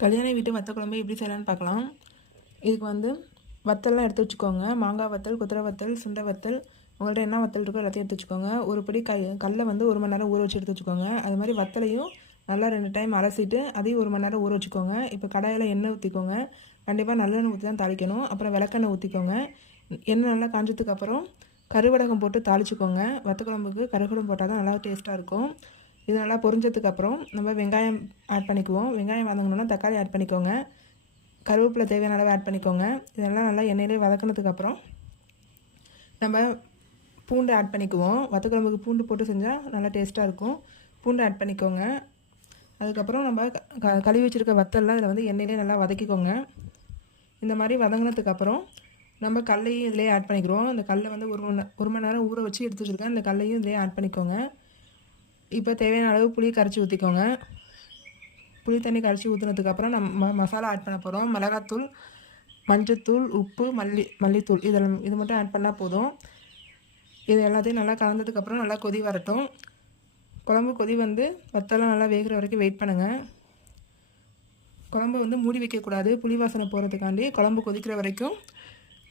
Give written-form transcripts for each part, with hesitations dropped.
கல்யாண வீட்டு வத்த குழம்பு எப்படி செய்யலான்னு பார்க்கலாம். இதுக்கு வந்து வத்தல்லாம் எடுத்து வச்சுக்கோங்க. மாங்காய் வத்தல், குதிரை வத்தல், சுண்டை வத்தல், உங்கள்கிட்ட என்ன வத்தல் இருக்கோ எல்லாத்தையும் எடுத்து வச்சுக்கோங்க. ஒரு படி கடலை வந்து 1 மணி நேரம் ஊற வச்சு எடுத்து வச்சுக்கோங்க. அது மாதிரி வத்தலையும் நல்லா 2 டைம் அலசிட்டு அதையும் 1 மணி நேரம் ஊற வச்சுக்கோங்க. இப்போ கடாயில் எண்ணெய் ஊற்றிக்கோங்க. கண்டிப்பாக நல்லெண்ணெய் ஊற்றி தான் தாளிக்கணும். அப்புறம் விளக்கெண்ணெய் ஊற்றிக்கோங்க. எண்ணெய் நல்லா காஞ்சதுக்கு அப்புறம் கருவடகம் போட்டு தாளிச்சுக்கோங்க. வத்த குழம்புக்கு கருவடகம் போட்டால் தான் நல்லா டேஸ்ட்டாக இருக்கும். இது நல்லா பொரிஞ்சதுக்கப்புறம் நம்ம வெங்காயம் ஆட் பண்ணிக்குவோம். வெங்காயம் வதங்கணுன்னா தக்காளி ஆட் பண்ணிக்கோங்க. கருவேப்பிலை தேவையான அளவு ஆட் பண்ணிக்கோங்க. இதெல்லாம் நல்லா எண்ணெயிலே வதக்கினதுக்கப்புறம் நம்ம பூண்டு ஆட் பண்ணிக்குவோம். வத்த குழம்புக்கு பூண்டு போட்டு செஞ்சால் நல்லா டேஸ்ட்டாக இருக்கும். பூண்டு ஆட் பண்ணிக்கோங்க. அதுக்கப்புறம் நம்ம கழுவி வச்சுருக்க வத்தல்லாம் இதில் வந்து எண்ணெயிலே நல்லா வதக்கிக்கோங்க. இந்த மாதிரி வதங்கினதுக்கப்புறம் நம்ம கடலையும் இதிலே ஆட் பண்ணிக்கிறோம். இந்த கடலை வந்து 1 மணி நேரம் ஊற வச்சு எடுத்து வச்சுருக்கேன். இந்த கடலையும் இதிலே ஆட் பண்ணிக்கோங்க. இப்போ தேவையான அளவு புளி கரைச்சி ஊற்றிக்கோங்க. புளி தண்ணி கரைச்சி ஊற்றுனதுக்கப்புறம் நம்ம மசாலா ஆட் பண்ண போகிறோம். மிளகாத்தூள், மஞ்சத்தூள், உப்பு, மல்லித்தூள் இது மட்டும் ஆட் பண்ணால் போதும். இது எல்லாத்தையும் நல்லா கலந்ததுக்கப்புறம் நல்லா கொதி வரட்டும். குழம்பு கொதி வந்து வத்தெல்லாம் நல்லா வேகிற வரைக்கும் வெயிட் பண்ணுங்கள். குழம்பு வந்து மூடி வைக்கக்கூடாது. புளி வாசனை போகிறதுக்காண்டி குழம்பு கொதிக்கிற வரைக்கும்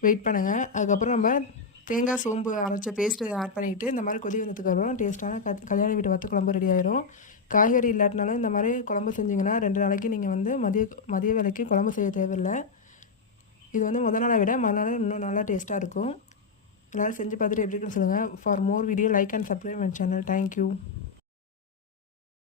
வெயிட் பண்ணுங்கள். அதுக்கப்புறம் நம்ம தேங்காய் சோம்பு அரைச்ச பேஸ்ட்டு ஆட் பண்ணிக்கிட்டு இந்த மாதிரி கொதி வந்ததுக்கப்புறம் டேஸ்ட்டான கல்யாண வீட்டு வத்த குழம்பு ரெடி ஆயிரும். காய்கறி இல்லாட்டினாலும் இந்த மாதிரி குழம்பு செஞ்சிங்கன்னா 2 நாளைக்கு நீங்கள் வந்து மதிய வேலைக்கு குழம்பு செய்ய தேவையில்லை. இது வந்து முதல் நாளை விட மறுநாள் இன்னும் நல்லா டேஸ்ட்டாக இருக்கும். எல்லோரும் செஞ்சு பார்த்துட்டு எப்படி இருக்குன்னு சொல்லுங்கள். For more video like and subscribe my channel. Thank you.